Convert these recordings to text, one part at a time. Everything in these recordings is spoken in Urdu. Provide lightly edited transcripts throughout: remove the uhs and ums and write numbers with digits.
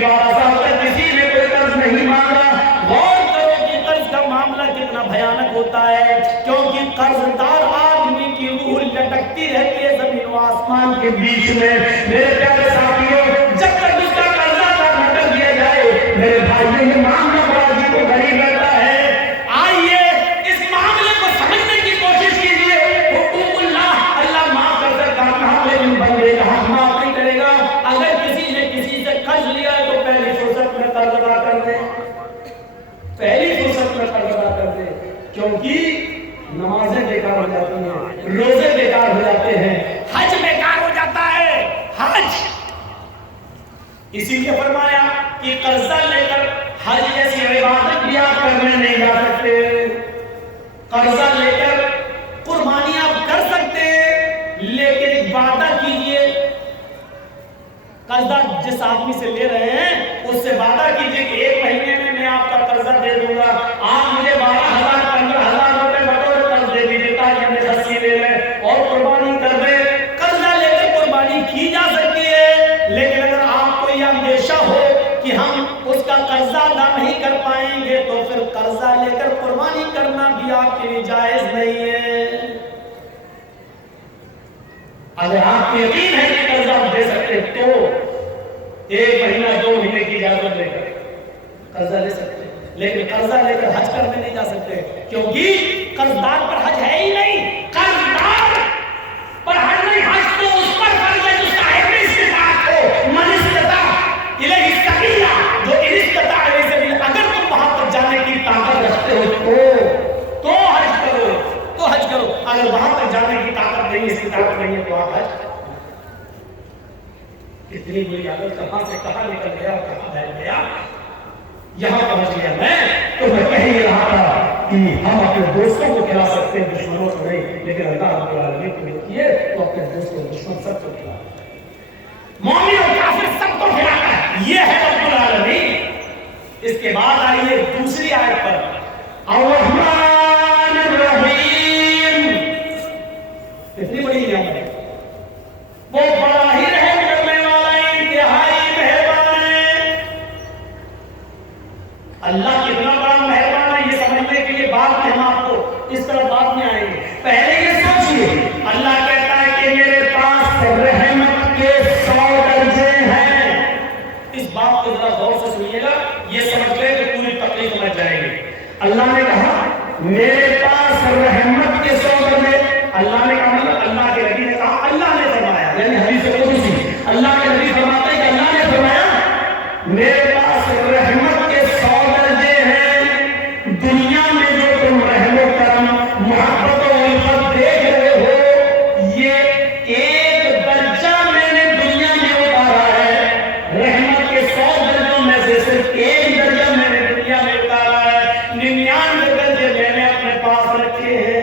12 سال تک کسی نے کوئی قرض نہیں مانگا. غور کرو کہ قرض کا معاملہ کتنا بھیانک ہوتا ہے, کیونکہ قرض دار آدمی کی روح لٹکتی رہتی ہے زمین و آسمان کے بیچ میں. میرے پیارے ساتھیوں, جب تک اس کا قرضہ نہ لٹک دیا جائے, میرے بھائی یہ معاملہ بڑا عجیب و غریب رہتا ہے. آئیے اس معاملے کو سمجھنے کی کوشش کیجیے. حقوق اللہ, اللہ معاف کر سکتا ہے لیکن بندے کا حق معاف نہیں کرے گا. اگر کسی نے کسی سے قرض لیا ہے تو پہلی فرصت میں قرض ادا کر دے, پہلی فرصت میں قرض ادا کر دے, کیونکہ نمازیں بیکار ہو جاتی ہیں, روزے بیکار ہو جاتے ہیں, حج بیکار ہو جاتا ہے. حج اسی لیے فرمایا کہ قرضہ لے کر حج جیسی عبادت بھی آپ کرنے نہیں جا سکتے. قرضہ لے کر قربانی آپ کر سکتے ہیں, لیکن ایک وعدہ کیجئے, قرضہ جس آدمی سے لے رہے ہیں اس سے وعدہ کیجئے کہ 1 مہینے میں آپ کا قرضہ دے دوں گا, آپ مجھے 12,000 15,000 روپے بطور قرض دے دیجیے تاکہ ہمیں رسی لے لیں اور قربانی کر دیں. قرضہ لے کر قربانی کی جا سکتی ہے, لیکن اگر آپ کو یہ اندیشہ ہو کہ ہم اس کا قرضہ ادا نہیں کر پائیں گے تو پھر قرضہ لے کر قربانی کرنا بھی آپ کے لیے جائز نہیں ہے. اگر آپ کو یقین ہے کہ قرضہ دے سکتے تو 1 مہینہ 2 مہینے کی اجازت لے کر قرضہ لے سکتے, لیکن قرضہ لے کر حج کرنے نہیں جا سکتے, کیونکہ قرضدار پر حج ہے ہی نہیں. قرضدار پر حج نہیں, حج تو اس پر فرض ہے جس کا علم استطاعت ہو. من استطاع الیہ السبیل, جو استطاع الیہ السبیل, اگر تم وہاں پر جانے کی طاقت رکھتے ہو تو حج کرو, تو حج کرو. اگر وہاں پر جانے کی طاقت نہیں, استطاعت نہیں ہے تو آپ حج. اتنی بری عادت کہاں سے کہاں نکل گیا, کہاں بیٹھ گیا, یہاں پہنچ گیا. میں تو میں کہہ ہی رہا تھا کہ ہم اپنے دوستوں کو کھلا سکتے ہیں, دشمنوں کو نہیں, لیکن اللہ رب العالمین کو کیے تو اپنے دوست اور دشمن سب کو کھلا, مومن اور کافر سب کو کھلاتا ہے. یہ ہے رب العالمین. اس کے بعد آئیے دوسری آیت پر, الرحمن الرحیم. کتنی بڑی نعمت ہے, وہ بڑا ہی رحم کرنے والا, انتہائی مہربان ہے. اللہ کتنا بڑا مہربان ہے یہ سمجھنے کے لیے بعد میں ہم آپ کو اس طرح بات میں آئیں گے. پہلے یہ سوچیے, اللہ کہتا ہے کہ میرے پاس رحمت کے 100 درجے ہیں. اس بات کو ذرا غور سے سنیے گا, یہ سمجھ لیں کہ پوری تقریر سمجھ جائیں گے. اللہ نے کہا میرے پاس رحمت کے 100 درجے. اللہ نے کہا مطلب اللہ کے نبی نے کہا, اللہ نے فرمایا, یعنی حدیث قدسی اللہ کے نبی فرماتے ہیں کہ اللہ نے فرمایا میرے پاس رحمت کے 100 درجے ہیں. دنیا میں جو تم رحم و کرم, محبت و الفت دیکھ رہے ہو, یہ ایک درجہ میں نے دنیا میں اتارا ہے. رحمت کے 100 درجوں میں سے صرف ایک درجہ میں نے دنیا میں اتارا ہے. 99 درجے میں نے اپنے پاس رکھے ہیں.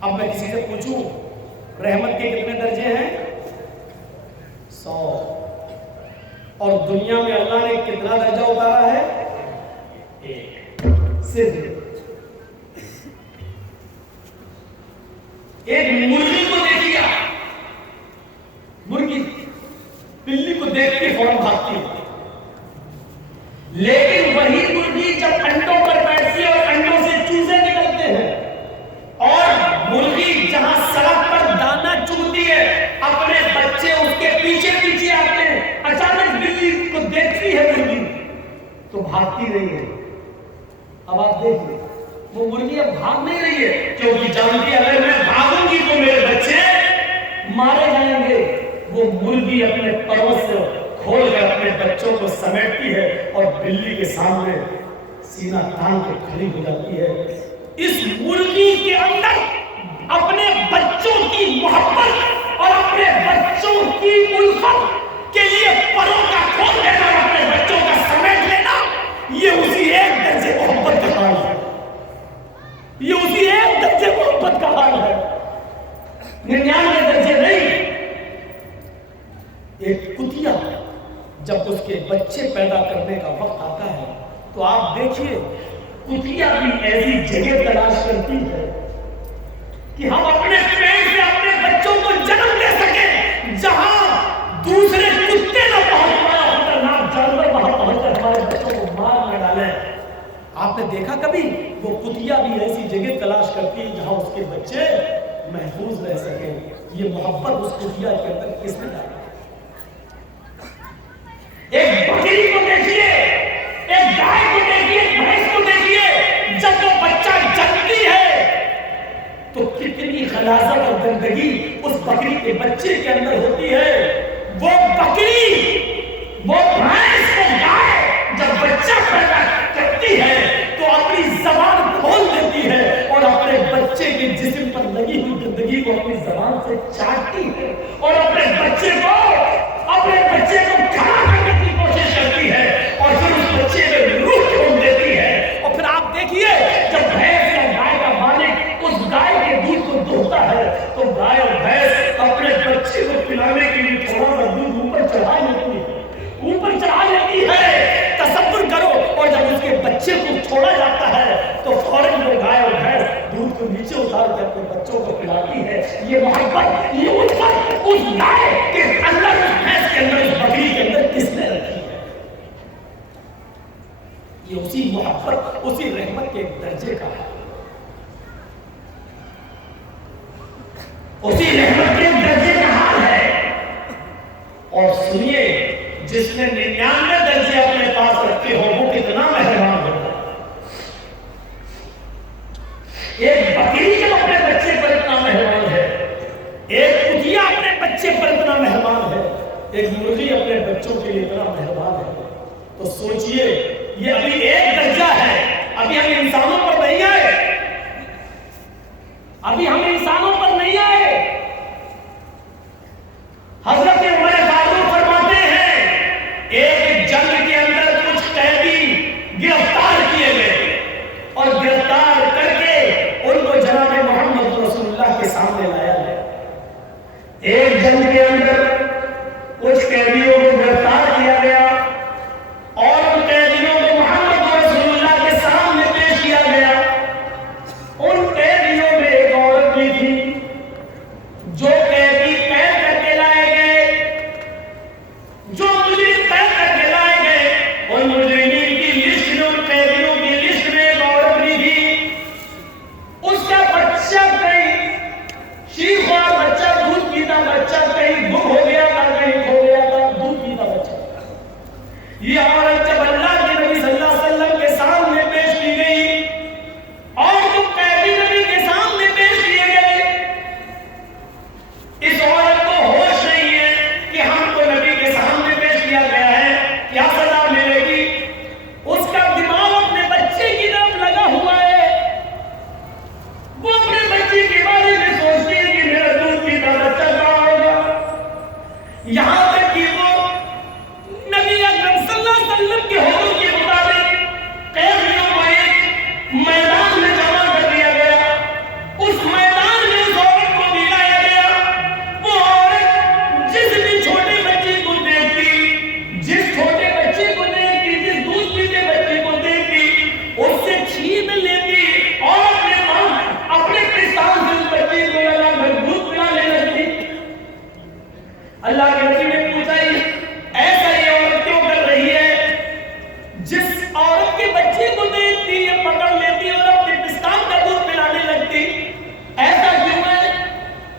اب میں کسی سے پوچھوں رحمت کے کتنے درجے ہیں؟ 100. اور دنیا میں اللہ نے کتنا درجہ اتارا ہے؟ ایک. صرف ایک مرغی کو دیکھیے, مرغی بلی کو دیکھ کے فوراً بھاگتی ہے, لیکن وہی مرغی جب انڈوں پر بیٹھتی ہے اور انڈوں سے چوزے نکلتے ہیں, اور مرغی جہاں سڑک پر دانا چگتی ہے اپنے بچے اس کے پیچھے پیچھے آتے ہیں, اچانک بلی کو دیکھتی ہے مرغی تو بھاگتی رہی ہے. اب آپ دیکھیں وہ مرغی اب بھاگ نہیں رہی ہے, کیونکہ جانتی ہے اگر میں بھاگوں گی تو میرے بچے مارے جائیں گے. وہ مرغی اپنے پروں سے کھول کر اپنے بچوں کو سمیٹتی ہے اور بلی کے سامنے سینہ تان کے کھڑی ہو جاتی ہے. اس مرغی کے اندر اپنے بچوں کی محبت اور اپنے بچوں کی الفت کے لیے پروں کا کھول دینا اور اپنے بچوں کا سمیٹ لینا, یہ اسی ایک درجے محبت کا حال ہے. یہ اسی ایک درجے محبت کا حال ہے, 99 درجے نہیں. ایک کتیا جب اس کے بچے پیدا کرنے کا وقت آتا ہے تو آپ دیکھیے کتیا بھی ایسی جگہ تلاش کرتی ہے کہ ہم اپنے پیٹ سے اپنے بچوں کو جنم دے سکیں جہاں دوسرے کتے نہ پہنچ پایا خطرناک آپ نے دیکھا کبھی وہ کتیا بھی ایسی جگہ تلاش کرتی ہے جہاں اس کے بچے محفوظ رہ سکیں. یہ محبت اس کتیا کے اندر کس نے ڈالی؟ ایک بکری کو دیکھیے, ایک گائے کو دیکھیے, ایک بھینس کو دیکھیے, جب وہ بچہ جنتی ہے تو کتنی غلاظت اور گندگی اس بکری کے بچے کے اندر ہوتی ہے. وہ بکری, وہ بھینس, وہ گائے جب بچہ پیدا کرتی ہے تو اپنی زبان کھول دیتی ہے اور اپنے بچے کے جسم پر لگی ہوئی گندگی کو اپنی زبان سے چاٹتی ہے اور اپنے بچے کو کھڑا کرنے کی کوشش کرتی ہے اور پھر اس بچے میں روح چھوڑ دیتی ہے. اور پھر آپ دیکھیے جب بھینس یا گائے کا مالک اس گائے کے دودھ کو دوہتا ہے تو گائے اور بھینس اپنے بچے کو پلانے کے لیے تھوڑا سا دودھ اوپر چڑھا لیتی ہے. تصور کرو, اور جب اس کے بچے کو چھوڑا جاتا ہے تو فوراً وہ گائے اور بھینس دودھ کو نیچے اتار کر اپنے بچوں کو پلاتی ہے. یہ محبت, یہ الفت اس گائے کے اندر, اس بھینس کے اندر, اس بکری کے اندر کس نے رکھی ہے؟ یہ اسی محبت, اسی رحمت کے درجے کا ہے, اسی رحمت کے درجے کا حال ہے. اور سنیے, جس نے 99 درجے اپنے پاس رکھے ہو وہ کتنا مہربان ہوتا ہے. ایک بکری جب اپنے بچے پر اتنا مہربان ہے, ایک کتیا اپنے بچے پر اتنا مہربان ہے, ایک مرغی اپنے بچوں کے لیے اتنا مہربان ہے, تو سوچئے یہ ابھی ایک درجہ ہے. ابھی ہم انسانوں پر نہیں آئے, ابھی ہم انسانوں پر نہیں آئے. حضرت عمر فاروق فرماتے ہیں ایک جنگ کے اندر کچھ قیدی گرفتار کیے گئے اور گرفتار کر کے ان کو جناب محمد رسول اللہ کے سامنے لایا گیا. ایک جنگ کے اندر کچھ قیدیوں کو گرفتار کیا گیا اور ان قیدیوں کو محمد رسول اللہ کے سامنے پیش کیا گیا. ان قیدیوں میں ایک عورت بھی تھی جو قیدی قید کر کے لائے گئے, جو مجرم قید کر کے لائے گئے, اور مجرمین کی لسٹ میں, ان قیدیوں کی لسٹ میں ایک عورت بھی تھی. اس کا بچہ کہیں شیخ ہوا, بچہ دودھ پیتا, بچہ کہیں گم ہو گیا تھا, کہیں کھو گیا تھا, دودھ پیتا بچہ. یہ عورت جب اللہ کے نبی صلی اللہ علیہ وسلم کے سامنے پیش کی گئی اور جو قیدی نبی کے سامنے پیش کیے گئے, اس عورت کو ہوش نہیں ہے کہ ہم کو نبی کے سامنے پیش کیا گیا ہے, کیا سزا ملے گی. اس کا دماغ اپنے بچے کی طرف لگا ہوا ہے, وہ اپنے بچے کے بارے میں سوچتی ہے کہ میرا دودھ پیتا بچہ کہاں ہوگا. یہاں تک کہ وہ نبی اکرم صلی اللہ علیہ وسلم کے حکم کے مطابق قیدیوں کو ایک میدان میں جمع کر دیا گیا. اس میدان میں اس عورت کو ملایا گیا. وہ عورت جس بھی چھوٹے بچے کو دیکھتی, جس چھوٹے بچے کو دیکھتی, جس دودھ پیتے بچے کو دیکھتی, اس سے چھین لیتی اور اپنے پستان سے اس بچے کو لگا کر دودھ پلانے لگتی. اللہ کے نبی نے پوچھا ایسا یہ عورت کیوں کر رہی ہے؟ جس عورت کے بچے کو دیکھتی یہ پکڑ لیتی اور اپنے پستان کا دودھ پلانے لگتی, ایسا کیوں ہے؟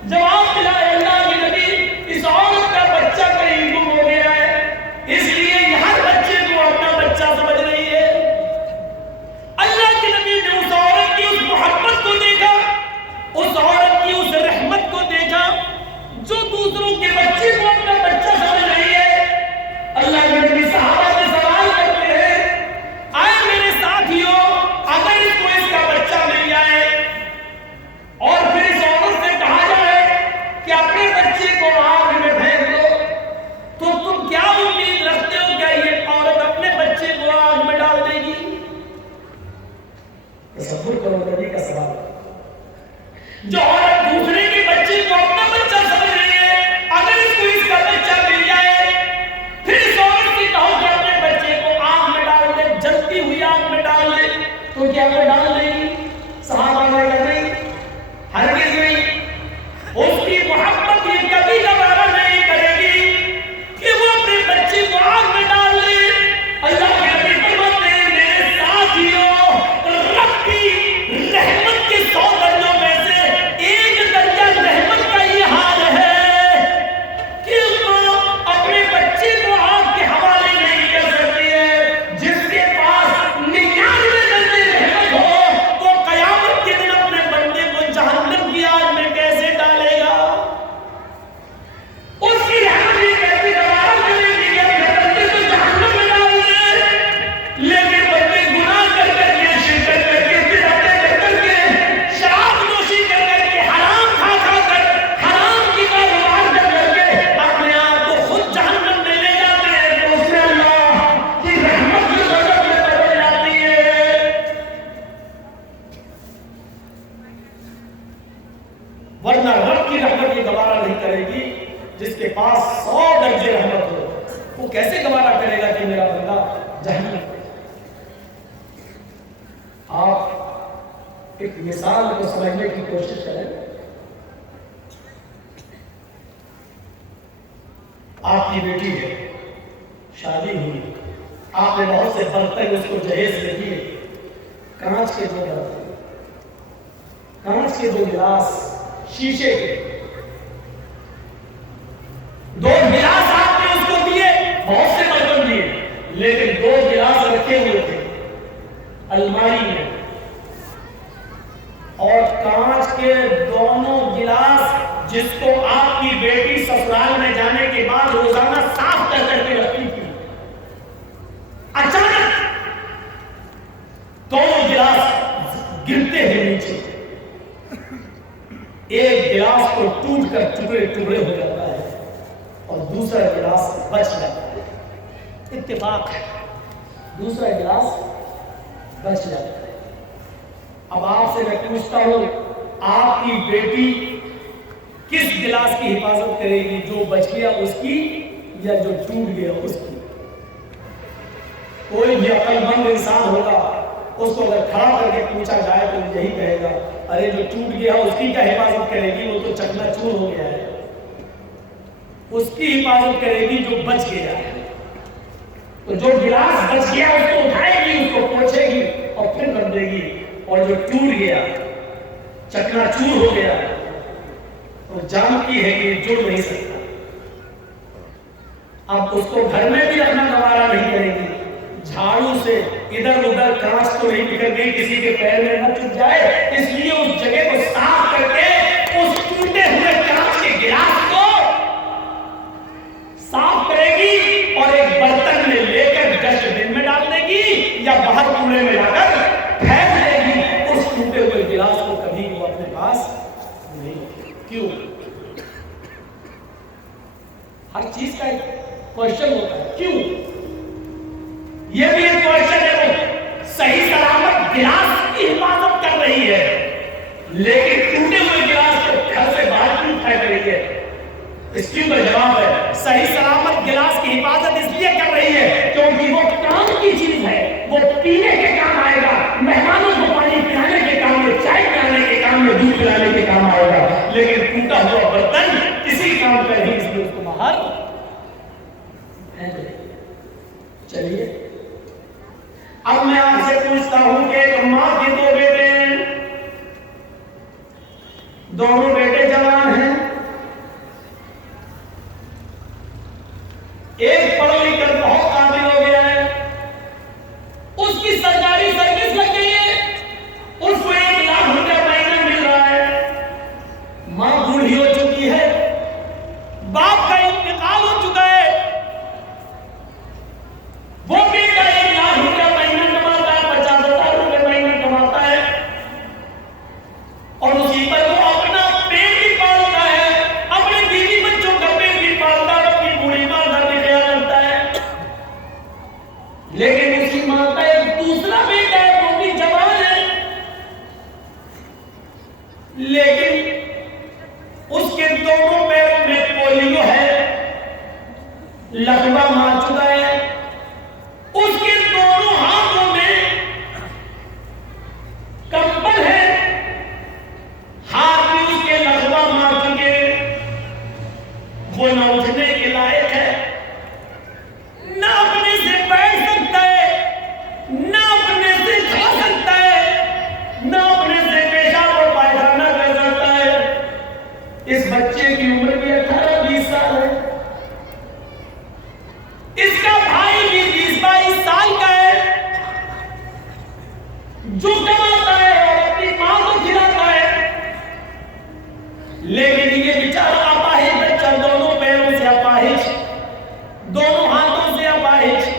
جواب ملا اللہ کے نبی, اس عورت کا بچہ کہیں گم ہو گیا ہے, اس لیے یہ ہر بچے کو اپنا بچہ سمجھ رہی ہے. اللہ کے نبی نے اس عورت کی اس محبت کو دیکھا, اس عورت کی اس رحمت کو دیکھا جو دوسروں کے بچے کو اپنا بچہ درجے رحمت ہو، وہ کیسے گوارا کرے گا کہ میرا بندہ جہنم میں؟ آپ ایک مثال کو سمجھنے کی کوشش کریں. آپ کی بیٹی ہے، شادی ہوئی، آپ نے بہت سے برتن اس کو جہیز میں دیے، کانچ کے 2 برتن، کانچ کے 2 گلاس، شیشے کے 2 گلاس آپ نے اس کو دیے، بہت سے برتن دیے، لیکن 2 گلاس رکھے ہوئے تھے الماری میں، اور کانچ کے دونوں گلاس جس کو آپ کی بیٹی سسرال میں جانے کے بعد روزانہ صاف کر کے رکھتی تھی، اچانک دونوں گلاس گرتے ہیں نیچے، ایک گلاس کو ٹوٹ کر ٹکڑے ٹکڑے ہو جاتا ہے اور دوسرا گلاس بچ جاتا ہے. اتفاق ہے، دوسرا گلاس بچ جاتا ہے. اب آپ سے میں پوچھتا ہوں، آپ کی بیٹی کس گلاس کی حفاظت کرے گی، جو بچ گیا اس کی یا جو ٹوٹ گیا اس کی؟ کوئی بھی عقل مند انسان ہوگا، اس کو اگر کھڑا کر کے پوچھا جائے تو یہی کہے گا، ارے جو ٹوٹ گیا اس کی کیا حفاظت کرے گی، وہ تو چکنا چور ہو گیا ہے. اس کی حفاظت کرے گی جو بچ گیا ہے. تو جو گلاس بچ گیا اس کو اٹھائے گی، اس کو پوچھے گی اور پھر رکھ دے گی، اور جو ٹوٹ گیا چکنا چور ہو گیا اور جانتی ہے کہ جڑ نہیں سکتا. اب اس کو گھر میں بھی رکھنا گوارا نہیں کرے گی، جھاڑو سے ادھر ادھر کانچ تو نہیں بکھر گئی، کسی کے پیر میں نہ چپ جائے، اس لیے اس جگہ کو صاف کر کے اس ٹوٹے ہوئے کانچ کے گلاس کو صاف کرے گی اور ایک برتن میں لے کر ڈسٹ بن میں ڈال دے گی یا باہر کوڑے میں لا کر پھینک دے گی. اس ٹوٹے ہوئے گلاس کو کبھی وہ اپنے پاس نہیں. کیوں؟ ہر چیز کا ایک کوشچن ہوتا ہے، کیوں؟ یہ بھی ایک کوشچن ہے. وہ صحیح سلامت گلاس کی حفاظت کر رہی ہے، لیکن ٹوٹے ہوئے گلاس کو گھر سے باہر کیوں پھینک رہی ہے؟ اس کیوں کا جواب ہے، صحیح سلامت گلاس کی حفاظت اس لیے کر رہی ہے کیونکہ وہ کام کی چیز ہے، وہ پینے کے کام آئے گا، مہمانوں کو پانی پلانے کے کام میں، چائے پلانے کے کام میں، دودھ پلانے کے کام آئے گا. لیکن ٹوٹا ہوا برتن کسی کام کا نہیں، اس لیے اس کو باہر. چلیے اب میں آپ سے پوچھتا ہوں کہ ایک ماں کے 2 بیٹے ہیں، دونوں بیٹے جوان ہیں، ایک پڑھ لکھ کر بہت قابل ہو گیا ہے، اس کی سرکاری سروس لگ گئی ہے، اس کو 1 لاکھ روپے مہینہ مل رہا ہے. ماں بوڑھی ہو چکی ہے، باپ کا انتقال ہو چکا ہے، وہ بیٹا 1 لاکھ روپے مہینہ کماتا ہے، 50,000 روپے مہینہ کماتا ہے، اور اسی پر وہ اپنا پیٹ بھی پالتا ہے، اپنے بیوی بچوں کا پیٹ بھی پالتا ہے، اپنی بوڑھی ماں کا بھی خیال رکھتا ہے. لیکن اسی ماں کا ایک دوسرا بیٹا ہے، وہ بھی جوان ہے، لیکن اس کے دونوں پیروں میں پولیو ہے، لقبہ مار چکا ہے، اس کے دونوں ہاتھوں میں کمبل ہے، ہاتھ بھی اس کے لقبہ مار چکے، وہ نہ اٹھنے کے لائق ہے، نہ اپنے سے بیٹھ سکتا ہے، نہ اپنے سے کھا سکتا ہے، نہ اپنے سے پیشاب اور پائخانہ کر سکتا ہے. اس بچے کی عمر بھی 18-20 سال ہے، اس کا بھائی بھی 20-22 سال کا ہے، جو کماتا ہے اور اپنی ماں کو کھلاتا ہے. لیکن یہ بیچارہ اپاہج بچہ، دونوں پیروں سے اپاہج، دونوں ہاتھوں سے اپاہج،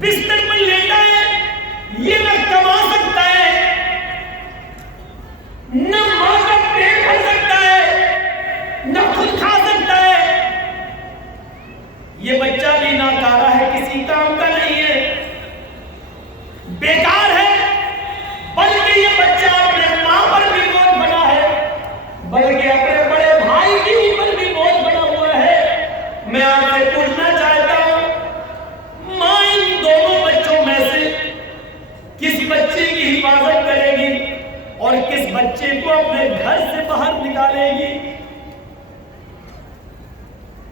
بستر پر لیٹا ہے. یہ نہ کما سکتا ہے، نہ ماں کا پیٹ بھر سکتا ہے، نہ خود کھا سکتا ہے. یہ بچہ بھی ناکارہ ہے، کسی کام کا نہیں ہے، بیکار ہے، بلکہ یہ بچہ اپنے ماں پر بھی بوجھ بنا ہے، بلکہ اپنے بڑے بھائی کی اوپر بھی بوجھ بنا ہوا ہے. میں آپ سے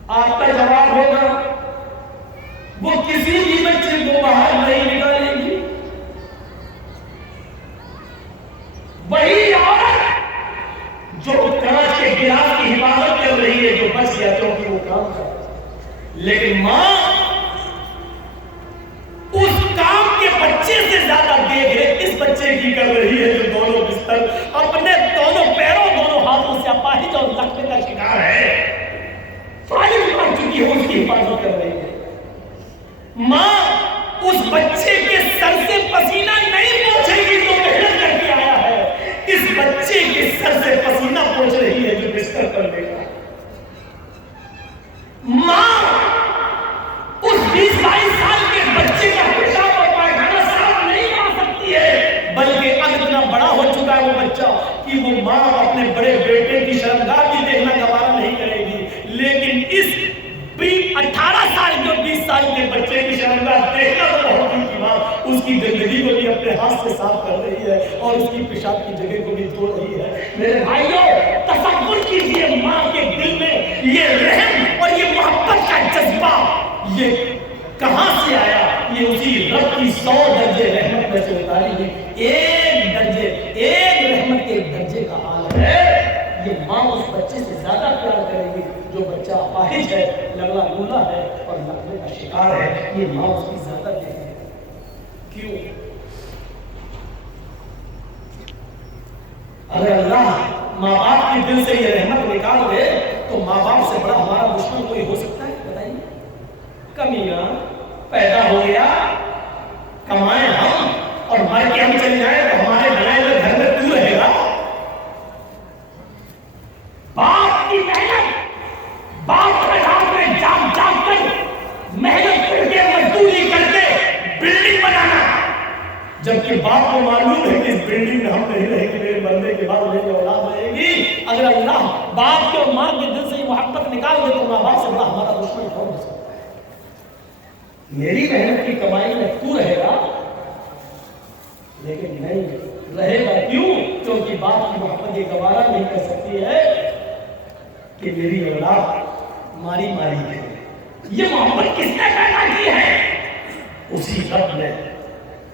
آپ کا جواب ہوگا وہ کسی بھی بچے کو باہر نہیں نکالے گی. وہی عورت جو کانچ کے گلاس کی حفاظت کر رہی ہے، جو بچ گیا کیونکہ وہ کام کر رہی ہے، لیکن ماں اس کام کے بچے سے زیادہ دیکھ ریکھ اس بچے کی کر رہی ہے جو دونوں بستر اپنے دونوں پیروں دونوں ہاتھوں سے اپاہج اور لقمے کا شکار ہے، فالج بن چکی ہے، اس کی حفاظت کر رہی ہے. ماں اس بچے کے سر سے پسینہ نہیں پوچھے گی جو محنت کر کے آیا ہے، اس بچے کے سر سے پسینہ پوچھ رہی ہے جو بستر کر دے گا. ماں اس 20-22 سال کے بچے کا پیشاب اور پائخانہ صاف نہیں کر سکتی ہے، بلکہ اب اتنا بڑا ہو چکا ہے وہ بچہ کہ وہ ماں اپنے بڑے بیٹے کی شرمگاہ بھی دیکھنا گوارا نہیں کرے گی، لیکن اس 18 سال کے 20 سال کے بچے کی شرمگاہ دیکھنا تو بہت دور کی بات، اس کی گندگی کو بھی اپنے ہاتھ سے صاف کر رہی ہے اور اس کی پیشاب کی جگہ کو بھی دھو رہی ہے. میرے بھائیوں تصور کیجئے ماں کے دل میں یہ رحم اور یہ محبت کا جذبہ یہ کہاں سے آیا؟ یہ اسی رب کی 100 درجے رحمت میں سے اتاری ہوئی ایک رحمت کے ایک درجے کا حال ہے. یہ ماں اس بچے سے زیادہ پیار کرے گی جو بچہ اپاہج ہے، لگڑا لولا ہے اور لقمے کا شکار ہے. یہ ماں اس کی زیادہ دیکھے گی. کیوں؟ اگر اللہ ماں باپ کے دل سے یہ رحمت نکال دے تو ماں باپ سے بڑا ہمارا دشمن کوئی ہو سکتا ہے؟ بتائیے. کمینہ پیدا ہو گیا، کمائیں ہم اور مر کے ہم چلے جائیں تو ہمارے بنائے ہوئے گھر میں کیوں رہے گا؟ باپ کی محنت، باپ کے ہاتھ میں جاگ جاگ کر محنت کر کے مزدوری کر کے بلڈنگ بنانا، جبکہ باپ کو معلوم ہے کہ اس بلڈنگ میں ہم نہیں رہیں گے، میرے مرنے کے بعد میری اولاد رہے گی. اگر اللہ باپ کے اور ماں کے دل سے محبت نکال دے تو ماں باپ سے بڑا ہمارا دشمن کون ہو سکتا ہے؟ میری محنت کی کمائی میں تو رہے گا، لیکن نہیں رہے گا. کیوں؟ کیونکہ باپ کی محبت یہ گوارا نہیں کر سکتی ہے کہ میری اولاد ماری ہے. یہ محبت کس نے پیدا کی ہے؟ اسی رب نے.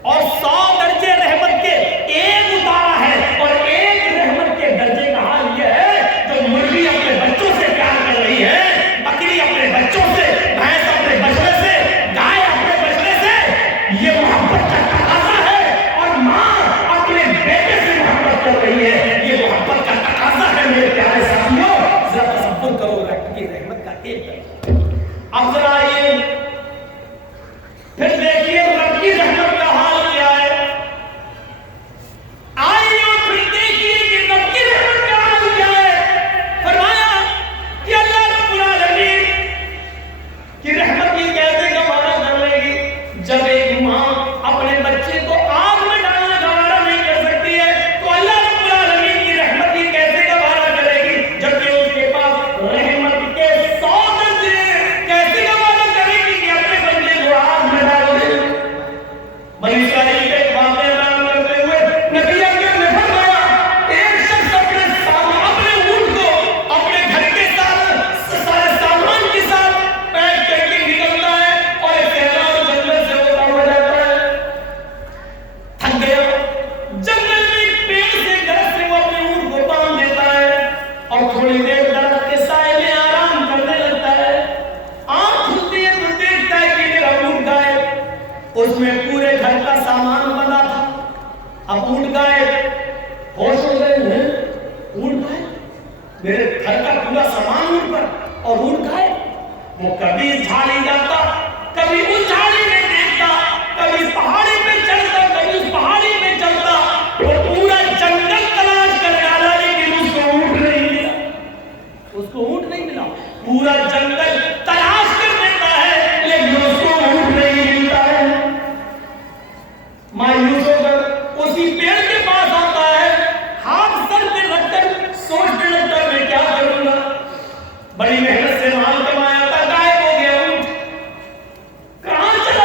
اور 100 درجے رحمت کے ایک اتارا ہے، اور ایک رحمت کے درجے کا حال یہ ہے جو مرغی اپنے بچوں سے پیار کر رہی ہے، بکری اپنے بچوں سے، بھینس اپنے بچے سے، گائے اپنے بچے سے. یہ محبت کا تقاضا ہے. اور ماں اپنے بیٹے سے محبت کر رہی ہے، یہ محبت کا تقاضا ہے. میرے پیارے ساتھیوں ذرا تصور کرو رب کی رحمت کا ایک درجہ. اب ذرا یہ پھر دیکھیے رب کی رحمت کا حال کیا ہے. آئیے اور پھر دیکھیے کہ رب کی رحمت کا حال کیا ہے. فرمایا کہ اللہ رب العالمین کی رحمت یہ کیسے گوارا کر لے گی؟ جب ایک ماں اپنے بچے کو آگ میں ڈالنا گوارا نہیں کر سکتی ہے تو اللہ رب العالمین کی رحمت یہ کیسے گوارا کرے گی؟ جبکہ اس کے پاس رحمت کے 100 درجے کیسے گوارا کرے گی کہ اپنے بندے کو آگ میں ڈال دے؟ بنی اسرائیل کے ایک واقعہ بیان کرتے ہوئے نبی اکرم نے فرمایا ایک شخص اپنے اونٹ کو اپنے گھر کے ساتھ سارے سامان کے ساتھ پیک کر کے نکلتا ہے اور ایک صحرا اور جنگل سے ہوتا ہوا جاتا ہے. تھک گیا، جنگل میں ایک پیڑ سے درخت سے وہ اپنے اونٹ کو باندھ دیتا ہے اور تھوڑی دیر درخت کے سائے میں آرام کرنے لگتا ہے. آنکھ کھلتی ہے تو دیکھتا ہے کہ میرا اونٹ غائب. اس میں پورے گھر کا سامان بنا تھا. اب اونٹ غائب، ہوش ہو گئے ہیں، اونٹ غائب، میرے گھر کا پورا سامان اونٹ پر اور اونٹ غائب. وہ کبھی اس جھاڑی جاتا، کبھی اس جھاڑی میں دیکھتا، کبھی اس پہاڑی پہ چڑھتا، کبھی اس پہاڑی پہ چڑھتا. وہ پورا جنگل تلاش کر ڈالا لیکن اس کو اونٹ نہیں ملا. اس کو اونٹ نہیں ملا. پورا جنگل تلاش کر دیتا ہے لیکن اس کو اونٹ نہیں ملتا ہے. مایوس ہو کر اسی پیڑ کے پاس آتا ہے، ہاتھ سر پہ رکھ کر سوچنے لگتا ہے میں کیا کروں گا. بڑی محنت سے مال کمایا تھا، غائب ہو گیا اونٹ. کہاں چلا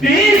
20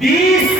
20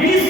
20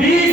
20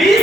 20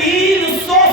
300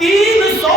300